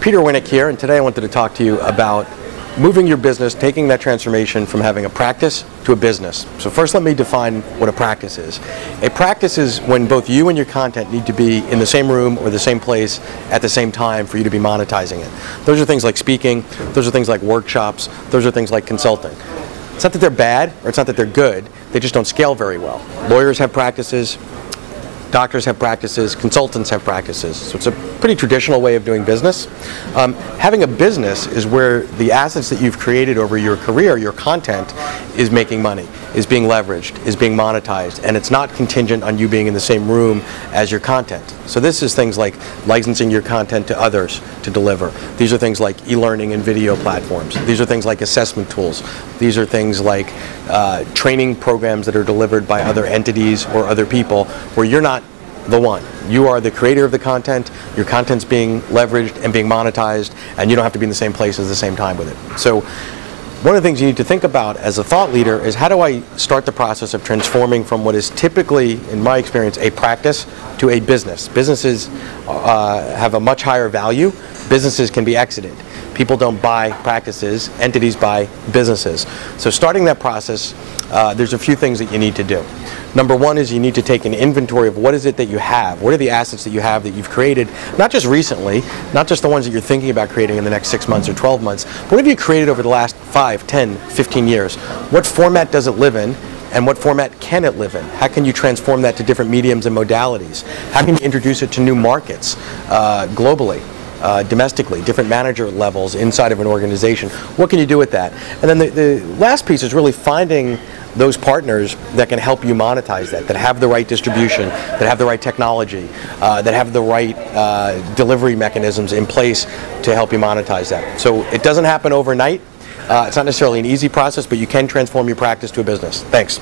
Peter Winick here, and today I wanted to talk to you about moving your business, taking that transformation from having a practice to a business. So first let me define what a practice is. A practice is when both you and your content need to be in the same room or the same place at the same time for you to be monetizing it. Those are things like speaking, those are things like workshops, those are things like consulting. It's not that they're bad, or it's not that they're good, they just don't scale very well. Lawyers have practices, doctors have practices, consultants have practices. So it's a pretty traditional way of doing business. Having a business is where the assets that you've created over your career, your content, is making money, is being leveraged, is being monetized, and it's not contingent on you being in the same room as your content. So this is things like licensing your content to others to deliver. These are things like e-learning and video platforms. These are things like assessment tools. These are things like training programs that are delivered by other entities or other people where you're not the one. You are the creator of the content, your content's being leveraged and being monetized, and you don't have to be in the same place at the same time with it. So one of the things you need to think about as a thought leader is, how do I start the process of transforming from what is typically, in my experience, a practice to a business? Businesses have a much higher value. Businesses can be exited. People don't buy practices, entities buy businesses. So starting that process, there's a few things that you need to do. Number one is you need to take an inventory of what is it that you have. What are the assets that you have that you've created, not just recently, not just the ones that you're thinking about creating in the next 6 months or 12 months, but what have you created over the last 5, 10, 15 years? What format does it live in? And what format can it live in? How can you transform that to different mediums and modalities? How can you introduce it to new markets globally? Domestically, different manager levels inside of an organization. What can you do with that? And then the last piece is really finding those partners that can help you monetize that have the right distribution, that have the right technology, that have the right delivery mechanisms in place to help you monetize that. So it doesn't happen overnight. It's not necessarily an easy process, but you can transform your practice to a business. Thanks.